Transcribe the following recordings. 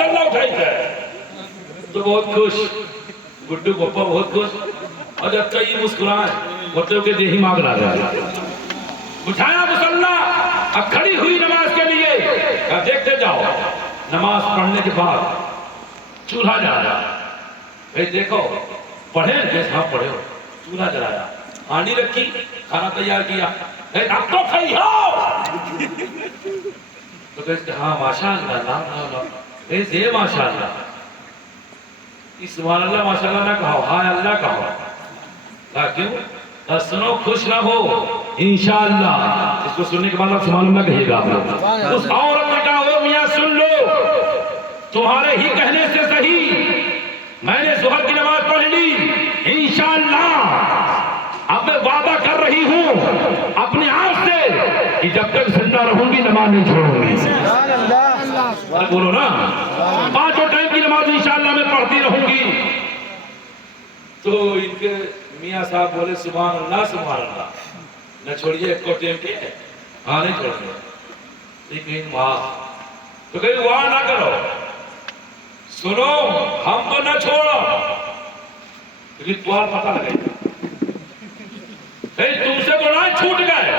मुसल्ला उठाई थे तो बहुत खुश, गुड्डू पप्पा बहुत खुश। और जब कई मुस्कुराए मतलब के देही मांग रहा है, उठाया मुसल्ला, अब खड़ी हुई नमाज के लिए। अब देखते जाओ, नमाज पढ़ने के बाद चूल्हा जलाया। भाई देखो पढ़े जैसे हाँ पढ़े हो, चूल्हा जलाया, हांडी रखी, खाना तैयार किया, अब तो खाई हो। तो कहते हाँ माशाअल्लाह, ये माशाअल्लाह, सुभान अल्लाह माशाअल्लाह ना कहो, हाय अल्लाह कहो। क्यों? सुनो खुश ना हो इंशाअल्लाह। इसको सुनने के बाद आप सुभान अल्लाह कहिएगा आप लोग। उस औरत ने कहा ओ मियां सुन लो, तुम्हारे ही कहने से सही मैंने ज़ोहर की नमाज पढ़ ली, इंशाअल्लाह अब मैं वादा कर रही हूँ अपने आप से कि जब तक जिंदा रहूंगी नमाज नहीं छोड़ूंगी। बोलो ना, 5 टाइम की नमाज इंशाअल्लाह मैं पढ़ती रहूंगी। तो इनके मियाँ साहब बोले सुभान अल्लाह सुभान अल्लाह, न छोड़िए एक टाइम के। हाँ नहीं छोड़िए, लेकिन वाह, तो कहीं वाह ना करो, सुनो हम तो न छोड़ो, लेकिन तुम्हारा पता लगेगा तुमसे तो ना छूट गए।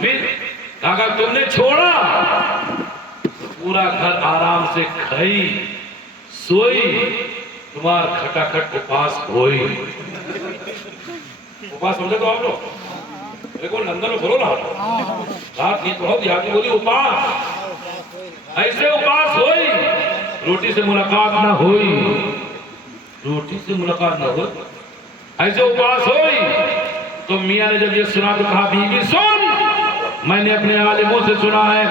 फिर अगर तुमने छोड़ा तो पूरा घर आराम से खाई सोई, तुम्हार खटाखट उपास होई। उपास समझे तो आप लोग, देखो लंदन में बोलो ना, रात की बहुत देहाती बोली उपास, ऐसे उपास होई, रोटी से मुलाकात ना होई, रोटी से मुलाकात ना हो, ऐसे उपास होई। तो मियां ने जब ये सुना तो कहा बीवी सुन, मैंने अपने आलिमों से सुना है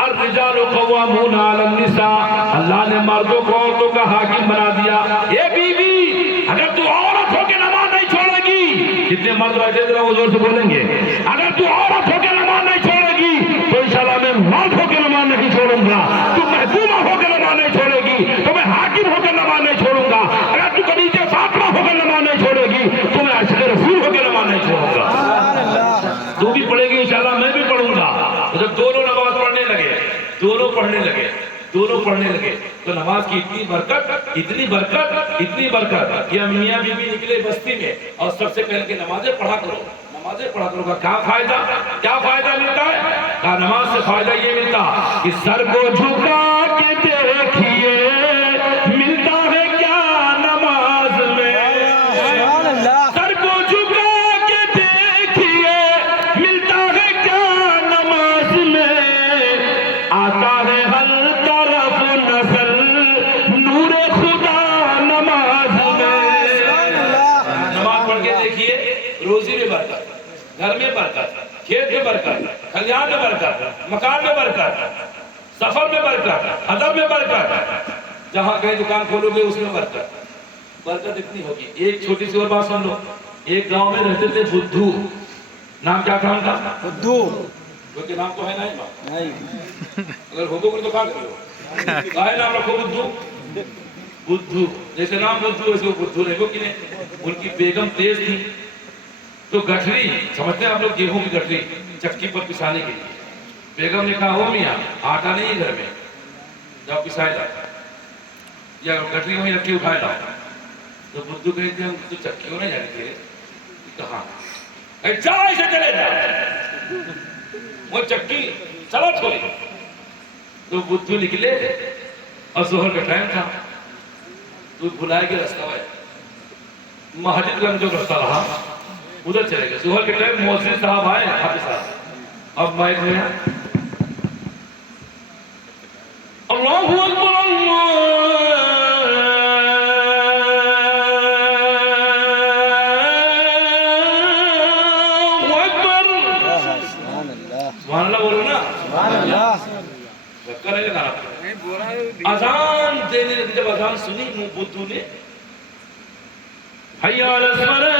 अर्रिजालु क़व्वामून अलन निसा, अल्लाह ने मर्दों को औरतों का हाकिम बना दिया। ये बीवी अगर तू औरत होकर नमाज नहीं छोड़ेगी, कितने मर्द बैठे थे वो जोर से बोलेंगे, अगर तू औरत होकर नमाज नहीं छोड़ेगी तो इंशाल्लाह मैं मर्द होकर नमाज नहीं छोड़ूंगा। तू महबूबा होकर नमाज नहीं छोड़ेगी तो मैं हाकिम होकर नमाज नहीं छोड़ूंगा। अगर तू खदीजा फातिमा होकर नमाज नहीं छोड़ेगी तो मैं अशक रसूल होकर नमाज नहीं छोड़ूंगा। तू भी पढ़ेगी इंशाल्लाह, मैं भी पढ़ूंगा। तो जब दोनों नमाज पढ़ने लगे, दोनों पढ़ने लगे, दोनों पढ़ने लगे, तो नमाज की इतनी बरकत, इतनी बरकत, इतनी बरकत कि मियां बीबी निकले बस्ती में और सबसे पहले के नमाजें पढ़ा करो, नमाजें पढ़ा करो। क्या फायदा, क्या फायदा मिलता है? कहा नमाज से फायदा ये मिलता कि सर को झुका के देखिए मिलता है क्या नमाज में, सर को झुका के देखिए मिलता है क्या नमाज में, आता है हर तरफ नजर नूरे खुदा नमाज में। नमाज पढ़ के देखिए, रोजी में बरकत, घर में बरकत, खेत में बरकत, खलियान में बरकत, मकान में बरकत, सफर में बरकत, अदब में बरकत, जहां कहीं दुकान खोलोगे उसमें बरकत, बरकत इतनी होगी। एक छोटी सी और बात सुन लो, एक गांव में रहते थे बुद्धू, नाम क्या था उनका? बुद्धू। क्योंकि नाम तो है नहीं, अगर हो तो कहा करो, काहे नाम रखो बुद्धू? बुद्धू जैसे नाम बुद्धू वैसे वो बुद्धू रहे, कि नहीं? उनकी बेगम तेज थी, तो गठरी समझते हैं आप लोग, गेहूं की गठरी चक्की पर पिसाने के लिए बेगम ने कहा हो मियां आटा नहीं घर में, जाओ पिसाए ला, या गठरी वहीं रखी उठाए ला। तो बुद्धू कहते हम तो चक्की नहीं जाने थे, कहा ऐसे चले जा, वो चक्की चला छोड़ी। तो बुद्धू निकले और ज़ोहर का टाइम था, तो भुलाए के रास्ता है महजिद जो रास्ता रहा उधर चले गए। ज़ोहर के टाइम मौलवी साहब आए, हाफिज साहब, अब माइक में अल्लाहु अकबर, सुभान अल्लाह बोलो ना, सुभान अल्लाह। अजान देने लगे, जब अजान सुनी बुद्धू ने हय्या अलस सलाह,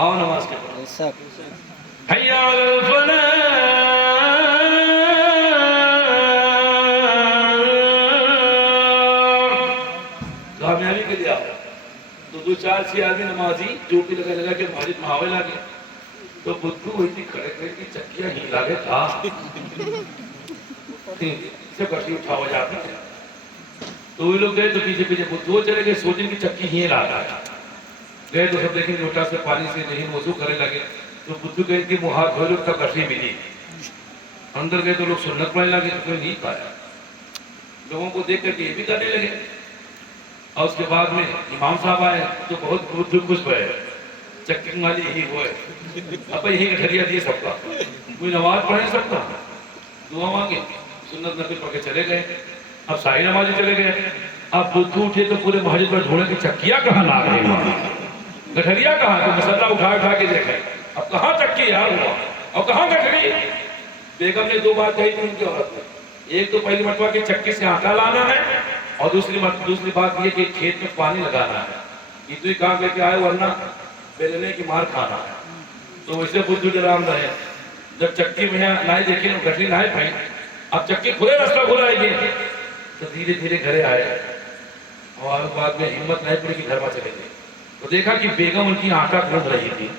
आओ नमाज के पढ़ो, हय्या अलल फलाह, कामयाबी के लिए आओ। तो 2 4 6 आदमी नमाजी टोपी लगा लगा के मस्जिद में आवे लगे, तो बुद्धू वही खड़े खड़े की चक्कियां ही लागे था से कटी उठावा जाती है। तो वे लोग गए तो पीछे पीछे बुद्धू चले गए, सोचे की चक्की ही ला गए तो सब देखें लोटा से पानी से नहीं वजू करने लगे। तो बुद्धू गए कि मुँह हाथ धोए लोग तब कटी मिली। अंदर गए तो लोग सुन्नत पढ़ने लगे तो कोई नहीं पाया। लोगों को देख करके ये भी करने लगे। और उसके बाद में इमाम साहब आए तो बहुत बुद्धू खुश हुए, चक्की वाली यही हुए, अब यही गठरिया दिए सबका, कोई नमाज पढ़ नहीं सकता, दुआ मांगे, सुन्नत नफिल पढ़ के चले गए। अब शाही नमाजी चले गए। अब बुद्धू उठे तो पूरे मस्जिद पर ढूंढे कि चक्कियां कहाँ ला गई, गठरिया कहाँ, तो मसल्ला उठा के देखे, अब कहाँ चक्की यार हुआ और कहाँ गठरी। बेगम ने दो बात कही थी उनकी औरत ने, एक तो पहली मरतबा की चक्की से आटा लाना है और दूसरी बात ये कि खेत में पानी लगाना है। ये तो ही काम लेके आए वरना बेलने की मार खाना है। तो वैसे बुद्धू डराम रहे। जब चक्की में नाई देखी ना गठरी नाई भाई, अब चक्की खुले रास्ता खुलाएगी तो धीरे धीरे घरे आए और बाद में हिम्मत नहीं पड़ी कि घर में चले गए। तो देखा कि बेगम उनकी आटा गूंद रही थी,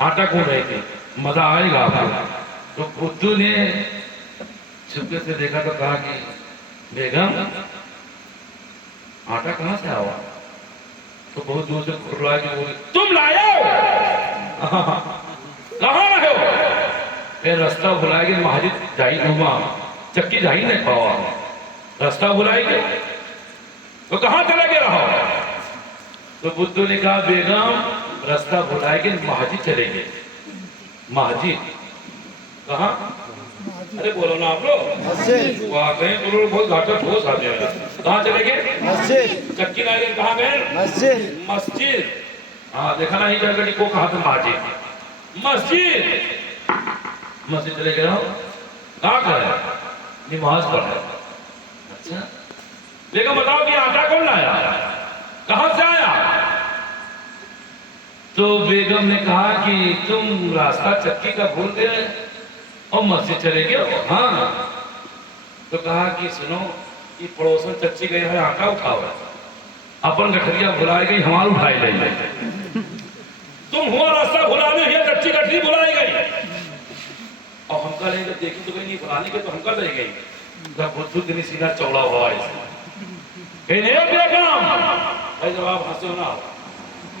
आटा गूंद रही थी, मजा आएगा आपको। तो बुद्धू ने छुपके से देखा तो कहा कि बेगम आटा कहाँ से आवा। तो बहुत दूर से खुरला के बोले तुम लाए हो कहाँ रहे हो। फिर रास्ता भुलाएगी महाजिद जाई नुमा चक्की जाई नहीं पावा, रास्ता भुलाएगी तो कहाँ चले गए रहो। तो बुद्धू ने कहा बेगम रास्ता भुलाएगी महाजिद चलेंगे। महाजिद कहाँ, अरे बोलो ना आप लोग, वहाँ गए तो लोग बहुत घाटा ठोस आते हैं। कहाँ चले गए, चक्की ला गए, कहाँ गए मस्जिद। हाँ देखा ना ही जाकर को कहा था मस्जिद, मस्जिद चले गए हो, कहाँ कर नमाज पढ़ रहे। अच्छा बेगम बताओ कि आटा कौन लाया, कहाँ से आया। तो बेगम ने कहा कि तुम रास्ता चक्की का भूल गए और मस्जिद चले गए। हाँ तो कहा कि सुनो कि पड़ोसन चच्ची गए है आटा उठाओ, अपन गठरिया भुलाई गई हमार उठाई ले, तुम हुआ रास्ता भुलाने हुआ चच्ची गठरी भुलाई गई और हमका नहीं जब देखी तो कहीं नहीं भुलाने के तो हमका रह गई। जब बुद्धू दिन सीधा चौड़ा हुआ ऐसे बेगम भाई जवाब हंसो ना,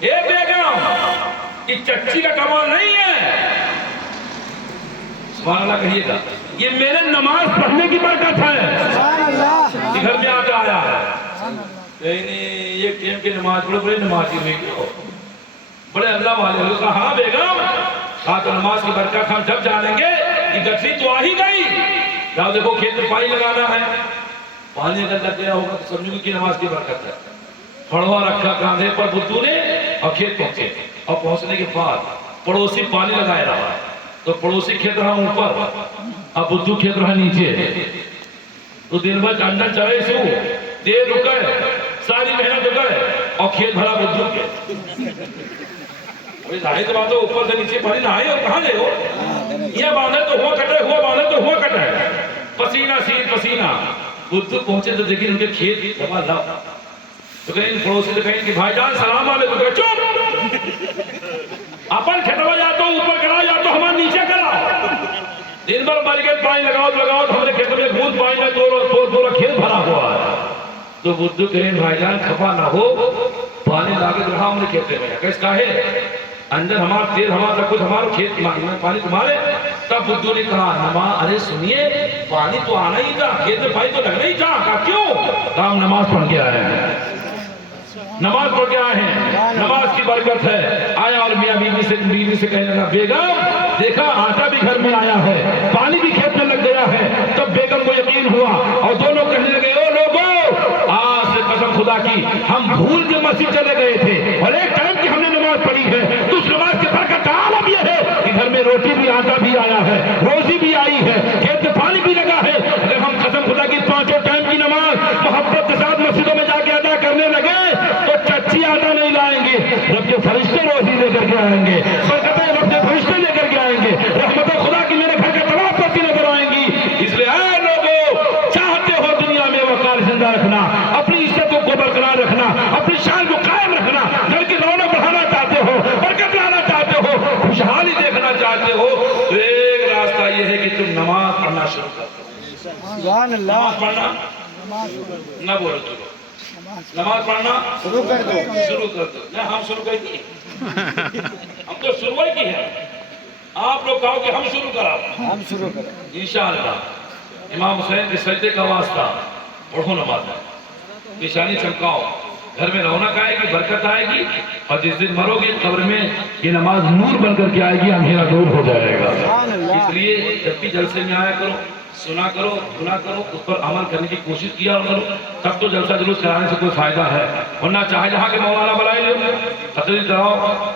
ए बेगम कि चच्ची का कमाल नहीं है, सुभान अल्लाह कहिएगा, ये मेरे नमाज पढ़ने की बरकत है, घर में आके आया है। ये टेम की नमाज पढ़ो, बड़े नमाजी हुई क्यों, बड़े अल्लाह वाले हो। कहा हाँ बेगम, कहा तो नमाज की बरकत हम जब जानेंगे कि गठरी तो आ ही गई। जाओ देखो खेत में पानी लगाना है, पानी अगर लग गया होगा तो समझो कि नमाज की बरकत है। फड़वा रखा कांधे पर बुद्धू ने और खेत पहुंचे और पहुंचने के बाद पड़ोसी पानी लगाए रहा, तो पड़ोसी खेत रहा ऊपर और बुद्धू खेत रहा नीचे। तो दिन भर अंडन चढ़े सो देर रुके, सारी मेहनत रुके और खेत भरा बुद्धू के। जाहिर बात है ऊपर से नीचे पानी नहाए और कहाँ ले हो, ये बांधे तो हुआ कटे, हुआ बांधे तो हुआ कटे, पसीना सीन पसीना। बुद्धू पहुंचे तो देखिए उनके खेत जमा ला। तो कहीं पड़ोसी से कहीं कि भाईजान सलाम वालेकुम, तो चुप, अपन खेतवा जा तो ऊपर करा जा तो हमारे नीचे करा। दिन भर बैरिकेड पानी लगाओ तो हमारे खेत में बूंद पानी में पूरा खेत भरा हुआ है। तो बुद्धू कहें भाईजान खफा ना हो, पानी लाके रहा हमने खेत में, कैसे काहे अंदर हमारा तेल हमारा सब कुछ हमारा खेत में पानी तुम्हारे। तब बुद्धू ने कहा नमा अरे सुनिए पानी तो आना ही था, खेत में पानी तो लगना ही था। कहा क्यों, काम नमाज पढ़ के आए हैं, नमाज पढ़ के आए हैं, नमाज की बरकत है। आया और मियां बीवी से कहने लगा बेगम देखा आटा भी घर में आया है, पानी भी खेत में लग गया है। तब बेगम को यकीन हुआ और दोनों कहने लगे ओ लोगों आज से कसम खुदा की हम भूल के मस्जिद चले गए थे और एक टाइम की हमने नमाज पढ़ी है, तो उस नमाज की बरकत आलम यह है कि घर में रोटी भी आटा भी आया है, रोजी भी आई है, खेत में पानी भी लगा है। अगर हम कसम खुदा की पांचों टाइम की नमाज मोहब्बत के साथ मस्जिदों में जाके अदा करने लगे तो चच्ची आटा नहीं लाएंगे, रब के फरिश्ते रोजी लेकर के आएंगे, बरकतें रब के फरिश्ते लेकर के आएंगे, रहमत खुदा की मेरे घर के तमाम करती नजर आएंगी। इसलिए आए लोगों चाहते हो दुनिया में वकार जिंदा रखना, अपनी इज्जतों को बरकरार रखना, अपनी शान को कायम रखना, घर की रौनक बढ़ाना चाहते हो, बरकत लाना चाहते हो, खुशहाली नमाज पढ़ना शुरू कर दो। सुभान अल्लाह। नमाज पढ़ना ना बोलो, चलो नमाज पढ़ना शुरू कर दो। शुरू कर दो। ना हम शुरू कर दिए, हम तो शुरुआत की है। आप लोग कहो कि हम शुरू करा, हम शुरू करें इंशाअल्लाह। इमाम हुसैन के सजदे का वास्ता पढ़ो नमाज, निशानी चमकाओ, घर में रौनक आएगी, बरकत आएगी। और जिस दिन मरोगे कब्र में ये नमाज नूर बनकर के आएगी, अंधेरा दूर हो जाएगा। इसलिए जब भी जलसे में आया करो, सुना करो, गुना करो, उस पर अमल करने की कोशिश किया करो, तब तो जलसा जुलूस कराने से कोई फायदा है। वरना चाहे जहाँ के मौलाना बुलाए लो, तकरीर कराओ,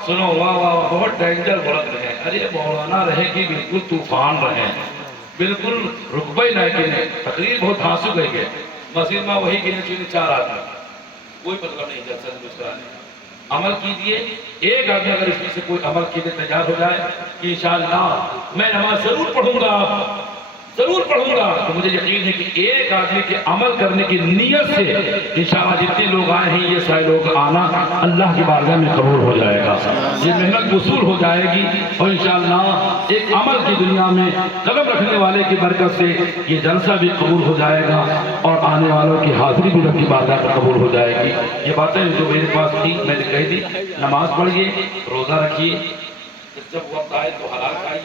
सुनो, वाह वाह बहुत डेंजर बोलत रहे। अरे मौलाना रहे कि बिल्कुल तूफान रहे, बिल्कुल रुकबे नहीं गिने, तकरीर बहुत धांसू गई है। मस्जिद में वही गिने चुने 4 आदमी, कोई मतलब नहीं जलसा जुलूस कराने। अमल कीजिए। एक आदमी अगर इसमें से कोई अमल के लिए तैयार हो जाए कि इंशाअल्लाह मैं नमाज जरूर पढ़ूंगा, जरूर पढ़ूंगा, तो मुझे यकीन है कि एक आदमी के अमल करने की नीयत से इंशाअल्लाह जितने लोग आए हैं ये सारे लोग आना अल्लाह की बारगाह में कबूल हो जाएगा। ये मेहनत वसूल हो जाएगी और इंशाअल्लाह एक अमल की दुनिया में कदम रखने वाले की बरकत से ये जलसा भी कबूल हो जाएगा और आने वालों की हाजिरी भी रब की बारगाह में कबूल हो जाएगी। ये बातें जो मेरे पास थी मैंने कह दी। नमाज पढ़िए, रोजा रखिए, जब वक्त आए तो हलाल खाइए।